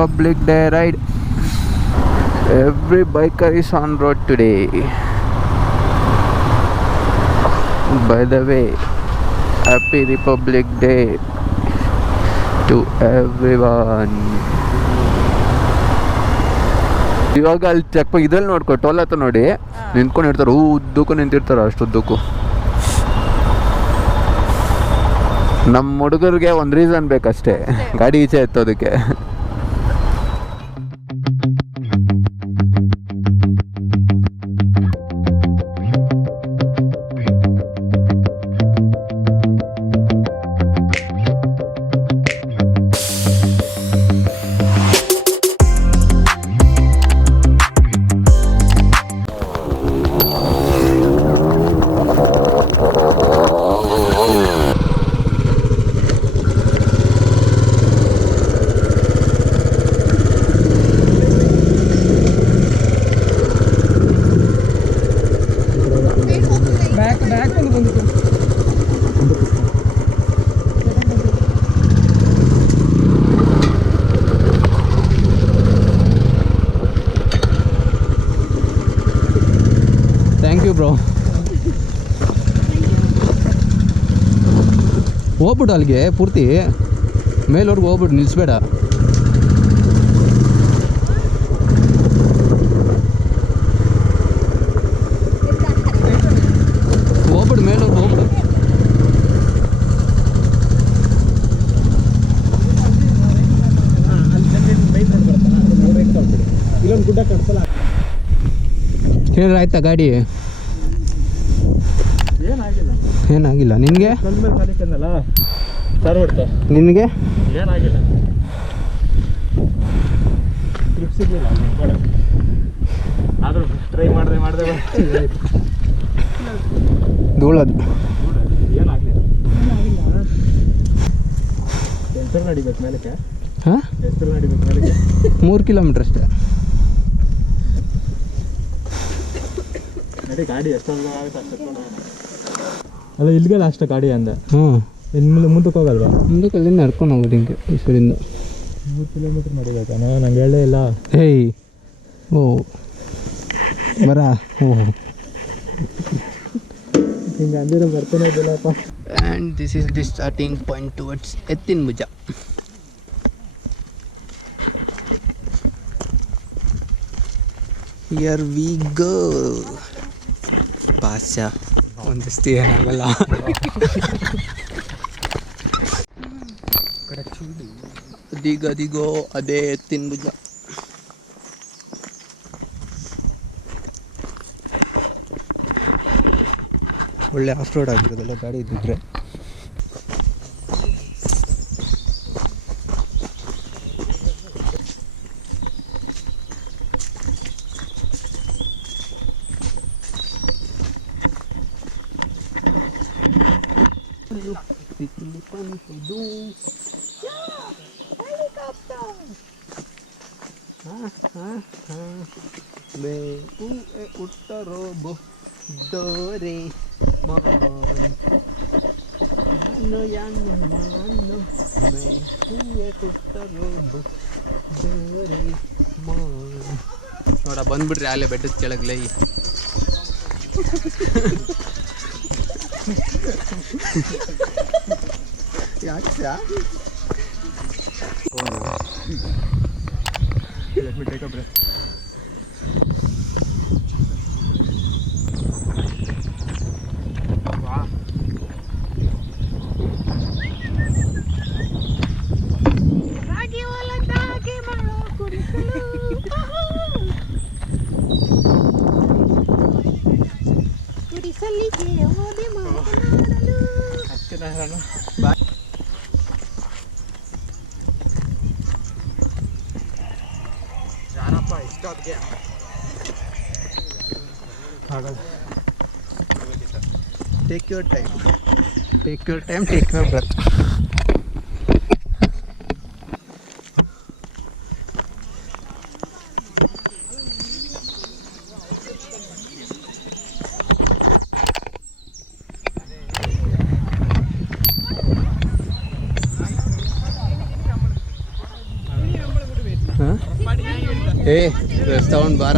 Republic Day ride. Every biker is on road today. By the way, Happy Republic Day to everyone. ಇವಾಗ ಅಲ್ಲಿ check ಇದ್ರಲ್ಲಿ ನೋಡ್ಕೊ, toll ಹತ್ರ ನೋಡಿ ನಿಂತ್ಕೊಂಡಿರ್ತಾರೆ, ಉದ್ದಕ್ಕೂ ನಿಂತಿರ್ತಾರೆ ಅಷ್ಟುದ್ದಕ್ಕೂ. ನಮ್ಮ ಹುಡುಗರಿಗೆ ಒಂದು ರೀಸನ್ ಬೇಕಷ್ಟೇ, ಗಾಡಿ ಈಚೆ ಎತ್ತೋದಕ್ಕೆ. Thank you bro. ಹೋಗ್ಬಿಡು ಅಲ್ಲಿಗೆ ಪೂರ್ತಿ ಮೇಲ್ವರೆಗೂ ಹೋಗ್ಬಿಟ್ಟು ನಿಲ್ಲಿಸ್ಬೇಡ. ಹೋಗ್ಬಿಡು ಮೇಲ್ವರೆಗೂ ಹೋಗ್ಬಿಡು. ಇಲ್ಲೊಂದು ಗುಡ್ಡ ಕಟ್ಸಲ್ಲ. ಏನಾಯ್ತಾ ಗಾಡಿ? ಏನಾಗಿಲ್ಲ ನಿನಗೆ? ನಿನಗೆ ಏನಾಗಿಲ್ಲ. ಆದರೂ ಟ್ರೈ ಮಾಡಿದೆ ಧೂಳದು ಏನಾಗಲಿಲ್ಲ. ಹೆಸರು ನಡಿಬೇಕು ಮೇಲಕ್ಕೆ. ಹಾಂ, ಹೆಸರು ನಡಿಬೇಕು ಮೇಲಕ್ಕೆ. 3 ಕಿಲೋಮೀಟ್ರ್ ಅಷ್ಟೇ. ನಡಿ, ಗಾಡಿ ಎಷ್ಟೊಂದು ಆಗುತ್ತೆ ಅಷ್ಟು. ಅಲ್ಲ ಇಲ್ಲಿಗೆಲ್ಲ ಅಷ್ಟೇ ಗಾಡಿ ಅಂದೆ. ಹ್ಞೂ, ಇನ್ನು ಮುಂದಕ್ಕೆ ಹೋಗಲ್ವಾ? ಮುಂದಕ್ಕೆ ಅಲ್ಲಿಂದ ನಡ್ಕೊಂಡು ಹೋಗೋದು ಹಿಂಗೆ ಈ ಸೈಡಿಂದ. 3 ಕಿಲೋಮೀಟ್ರ್ ನಡಿಬೇಕಾ? ನಂಗೆ ಹೇಳೇ ಇಲ್ಲ. ಹೇಯ್, ಓ ಬರ, ಓ ಹಿಂಗೆ ಅಂದಿರೋ ಬರ್ತಾನೆ ಇದ್ದಿಲ್ಲಪ್ಪ. And this is the starting point towards ಎತ್ತಿನ ಭುಜ. Here we go. ಭಾಷಾ ಒಂದಿಸ್ತಿ ಏನಾಗಲ್ಲ. ಅದಿಗೋ ಅದೇ ಎತ್ತಿನ ಭುಜ. ಒಳ್ಳೆ ಆಫ್ ರೋಡ್ ಆಗಿರೋದಲ್ಲ ಗಾಡಿ ಇದ್ದಿದ್ರೆ. ಡೋರೆ ನೋಡ ಬಂದ್ಬಿಟ್ರಿ ಅಲ್ಲೇ ಬೆಟ್ಟದ ಕೆಳಗ್ಲೈ. Let me take a breath. Take your time. Take your time. Take your breath. ಏ ಡ್ರೆಸ್ ತಗೊಂಡು ಬಾರ.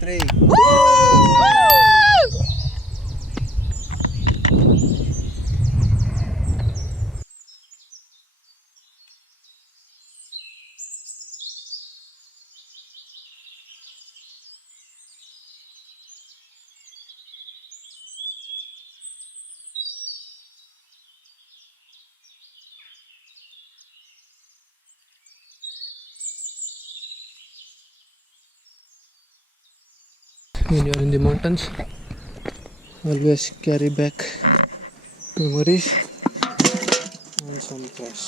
3. When you are in the mountains, always carry back memories and some cash.